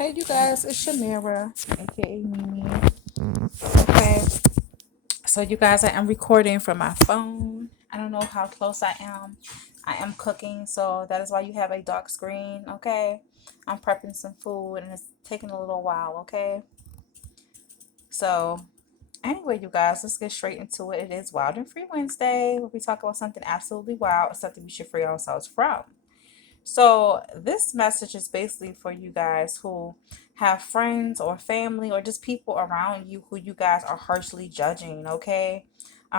Hey, you guys, it's Shamira, aka Mimi. Okay, so you guys, I am recording from my phone. I don't know how close I am. I am cooking, so that is why you have a dark screen. Okay, I'm prepping some food and it's taking a little while. Okay, so anyway, you guys, let's get straight into it. It is Wild and Free Wednesday, where we talk about something absolutely wild, something we should free ourselves from. So, this message is basically for you guys who have friends or family or just people around you who you guys are harshly judging, okay?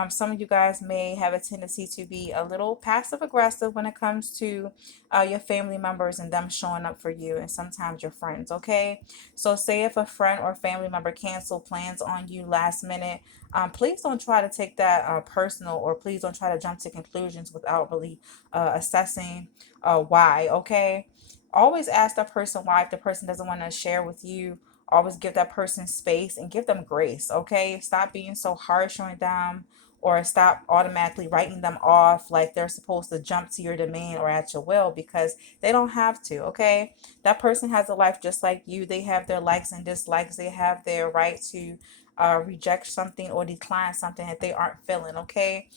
Some of you guys may have a tendency to be a little passive aggressive when it comes to your family members and them showing up for you, and sometimes your friends, okay? So, say if a friend or family member cancel plans on you last minute, please don't try to take that personal, or please don't try to jump to conclusions without really assessing why, okay? Always ask that person why. If the person doesn't want to share with you, always give that person space and give them grace, okay? Stop being so harsh on them, or stop automatically writing them off like they're supposed to jump to your demand or at your will, because they don't have to, okay? That person has a life just like you. They have their likes and dislikes. They have their right to reject something or decline something that they aren't feeling, okay?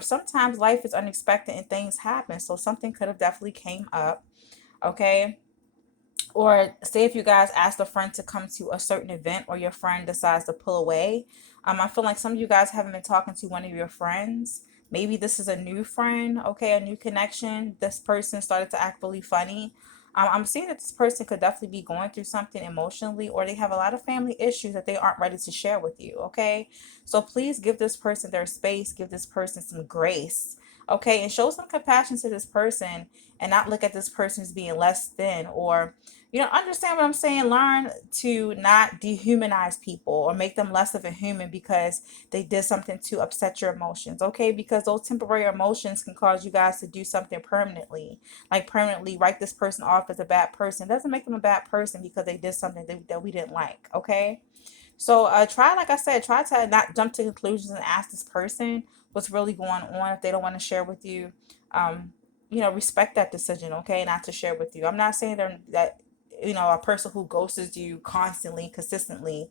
Sometimes life is unexpected and things happen, so something could have definitely came up, okay? Or say if you guys asked a friend to come to a certain event or your friend decides to pull away. I feel like some of you guys haven't been talking to one of your friends. Maybe this is a new friend, okay, a new connection. This person started to act really funny. I'm seeing that this person could definitely be going through something emotionally, or they have a lot of family issues that they aren't ready to share with you, okay? So please give this person their space, give this person some grace, okay, and show some compassion to this person, and not look at this person as being less than, or understand what I'm saying. Learn to not dehumanize people or make them less of a human because they did something to upset your emotions, okay? Because those temporary emotions can cause you guys to do something permanently, like permanently write this person off as a bad person. It doesn't make them a bad person because they did something that we didn't like, okay? So try, like I said, try to not jump to conclusions and ask this person what's really going on. If they don't want to share with you, um, respect that decision, okay? Not to share with you. I'm not saying that a person who ghosts you constantly, consistently,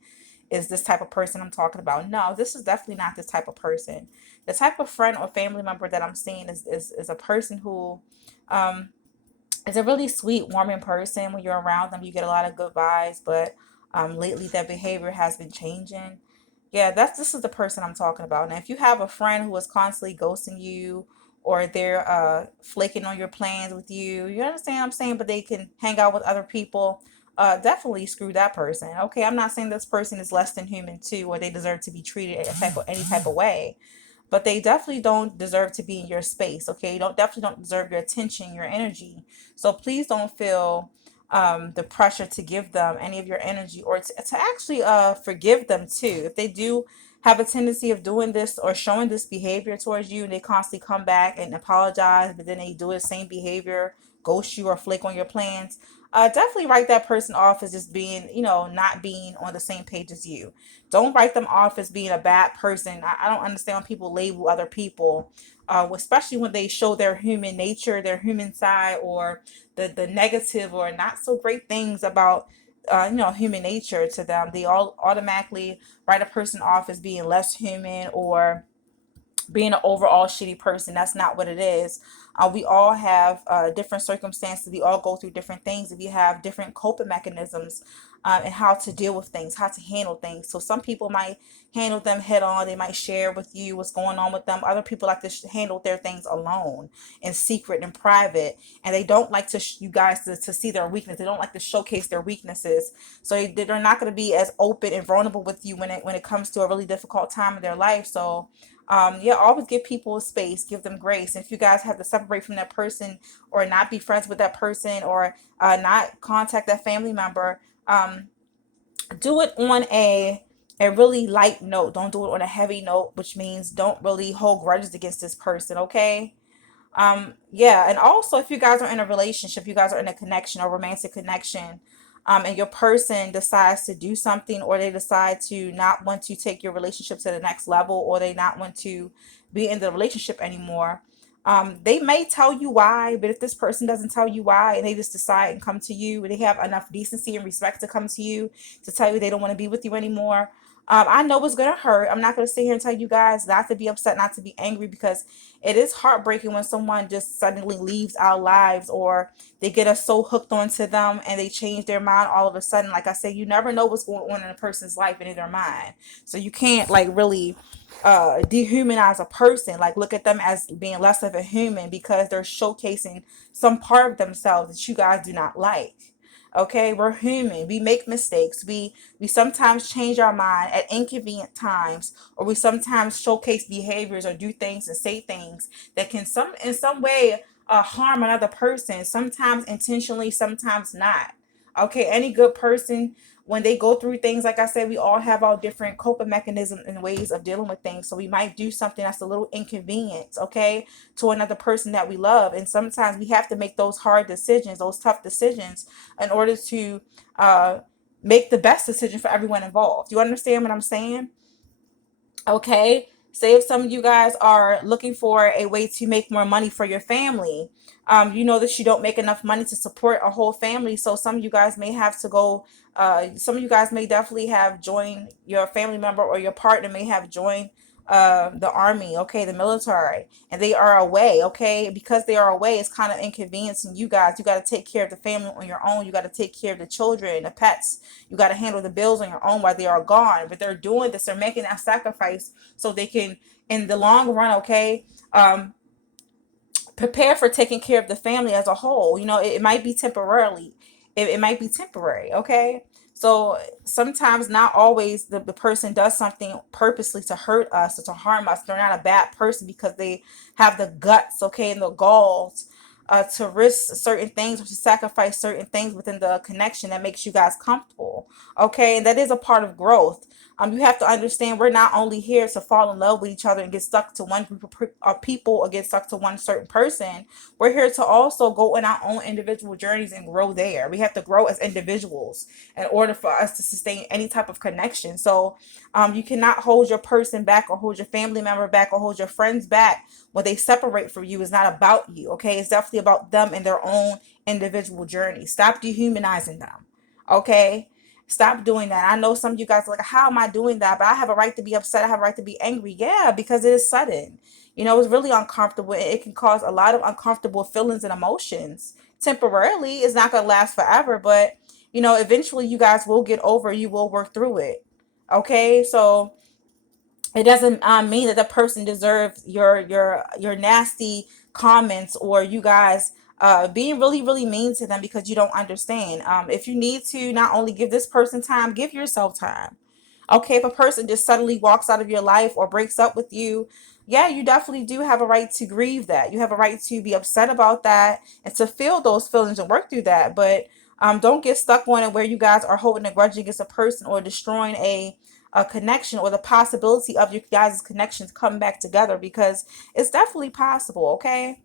is this type of person I'm talking about. No, this is definitely not this type of person. The type of friend or family member that I'm seeing is a person who um, is a really sweet, warming person. When you're around them, you get a lot of good vibes, but lately their behavior has been changing. Yeah, this is the person I'm talking about. Now, if you have a friend who is constantly ghosting you, or they're flaking on your plans with you, you understand what I'm saying? But they can hang out with other people. Definitely screw that person. Okay, I'm not saying this person is less than human too, or they deserve to be treated any type of way, but they definitely don't deserve to be in your space. Okay, you don't definitely don't deserve your attention, your energy. So please don't feel the pressure to give them any of your energy, or to actually forgive them too if they do have a tendency of doing this or showing this behavior towards you, and they constantly come back and apologize, but then they do the same behavior, ghost you or flake on your plans. Definitely write that person off as just being, not being on the same page as you. Don't write them off as being a bad person. I don't understand when people label other people, especially when they show their human nature, their human side, or the negative or not so great things about human nature to them. They all automatically write a person off as being less human, or being an overall shitty person. That's not what it is. We all have different circumstances. We all go through different things. We have different coping mechanisms, and how to deal with things, how to handle things. So some people might handle them head on. They might share with you what's going on with them. Other people like to handle their things alone, in secret and private, and they don't like to you guys to see their weakness. They don't like to showcase their weaknesses. So they're not going to be as open and vulnerable with you when it comes to a really difficult time in their life. So yeah, always give people space, give them grace. And if you guys have to separate from that person, or not be friends with that person, or not contact that family member, um, do it on a really light note. Don't do it on a heavy note, which means don't really hold grudges against this person, okay? Yeah, and also if you guys are in a relationship, you guys are in a connection, a romantic connection, and your person decides to do something, or they decide to not want to take your relationship to the next level, or they not want to be in the relationship anymore. They may tell you why, but if this person doesn't tell you why and they just decide and come to you, and they have enough decency and respect to come to you to tell you they don't want to be with you anymore, I know it's gonna hurt. I'm not gonna sit here and tell you guys not to be upset, not to be angry, because it is heartbreaking when someone just suddenly leaves our lives, or they get us so hooked onto them and they change their mind all of a sudden. Like I said, you never know what's going on in a person's life and in their mind, so you can't like really dehumanize a person, like look at them as being less of a human because they're showcasing some part of themselves that you guys do not like. Okay, we're human, we make mistakes, we sometimes change our mind at inconvenient times, or we sometimes showcase behaviors or do things and say things that can some in some way harm another person, sometimes intentionally, sometimes not. Okay, any good person, when they go through things, like I said, we all have our different coping mechanisms and ways of dealing with things. So we might do something that's a little inconvenient, okay, to another person that we love. And sometimes we have to make those hard decisions, those tough decisions, in order to uh, make the best decision for everyone involved. You understand what I'm saying? Okay. Say if some of you guys are looking for a way to make more money for your family, you know that you don't make enough money to support a whole family. So some of you guys may have to go, some of you guys may definitely have joined, your family member or your partner may have joined the army, okay, the military, and they are away, okay, because they are away, it's kind of inconveniencing you guys. You got to take care of the family on your own, you got to take care of the children, the pets, you got to handle the bills on your own while they are gone. But they're doing this, they're making that sacrifice so they can, in the long run, okay, prepare for taking care of the family as a whole. You know, it might be temporarily, it might be temporary, okay? So sometimes, not always, the person does something purposely to hurt us or to harm us. They're not a bad person because they have the guts, okay, and the galls to risk certain things or to sacrifice certain things within the connection that makes you guys comfortable, okay? And that is a part of growth. You have to understand we're not only here to fall in love with each other and get stuck to one group of people, or get stuck to one certain person. We're here to also go on our own individual journeys and grow there. We have to grow as individuals in order for us to sustain any type of connection. So you cannot hold your person back, or hold your family member back, or hold your friends back when they separate from you. It's not about you, okay? It's definitely about them and their own individual journey. Stop dehumanizing them, okay? Stop doing that. I know some of you guys are like, how am I doing that? But I have a right to be upset. I have a right to be angry. Yeah, because it is sudden. You know, it's really uncomfortable. It can cause a lot of uncomfortable feelings and emotions. Temporarily, it's not going to last forever, but you know, eventually you guys will get over. You will work through it. Okay, so it doesn't mean that the person deserves your nasty comments, or you guys being really really mean to them because you don't understand. If you need to not only give this person time, give yourself time. Okay, if a person just suddenly walks out of your life or breaks up with you, yeah, you definitely do have a right to grieve that. You have a right to be upset about that and to feel those feelings and work through that. But don't get stuck on it where you guys are holding a grudge against a person, or destroying a connection, or the possibility of your guys' connections coming back together, because it's definitely possible, okay?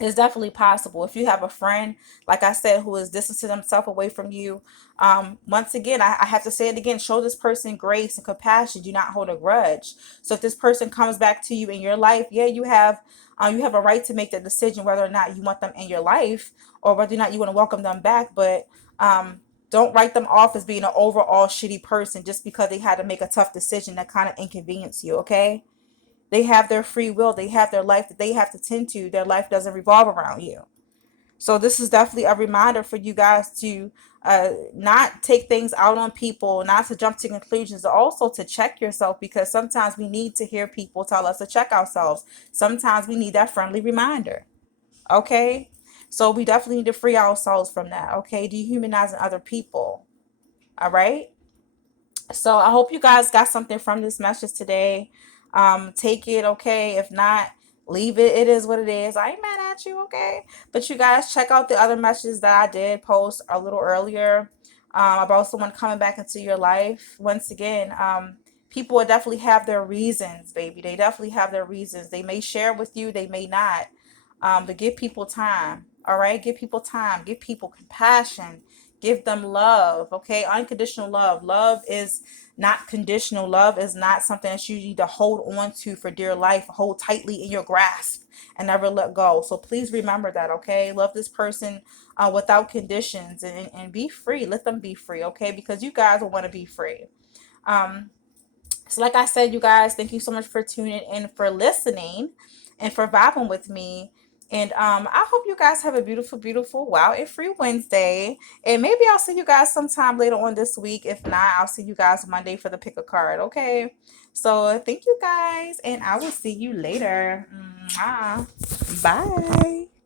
It's definitely possible. If you have a friend, like I said, who is distancing themselves away from you, once again, I have to say it again, show this person grace and compassion. Do not hold a grudge. So if this person comes back to you in your life, yeah, you have a right to make the decision whether or not you want them in your life, or whether or not you want to welcome them back. But don't write them off as being an overall shitty person just because they had to make a tough decision that kind of inconvenienced you, okay? They have their free will. They have their life that they have to tend to. Their life doesn't revolve around you. So this is definitely a reminder for you guys to not take things out on people, not to jump to conclusions, also to check yourself, because sometimes we need to hear people tell us to check ourselves. Sometimes we need that friendly reminder. Okay? So we definitely need to free ourselves from that. Okay? Dehumanizing other people. All right? So I hope you guys got something from this message today. Take it, okay? If not, leave it. It is what it is. I ain't mad at you, okay? But you guys check out the other messages that I did post a little earlier about someone coming back into your life. Once again, people will definitely have their reasons, baby. They definitely have their reasons. They may share with you, they may not. But give people time. All right, give people time, give people compassion, give them love. Okay, unconditional love. Love is not conditional. Love is not something that you need to hold on to for dear life, hold tightly in your grasp and never let go. So please remember that. Okay, love this person without conditions, and be free. Let them be free. Okay, because you guys will want to be free. um so, like I said, you guys, thank you so much for tuning in, for listening, and for vibing with me. And I hope you guys have a beautiful, beautiful, wow, and free Wednesday. And maybe I'll see you guys sometime later on this week. If not, I'll see you guys Monday for the pick a card. Okay. So, thank you guys, and I will see you later. Mwah. Bye.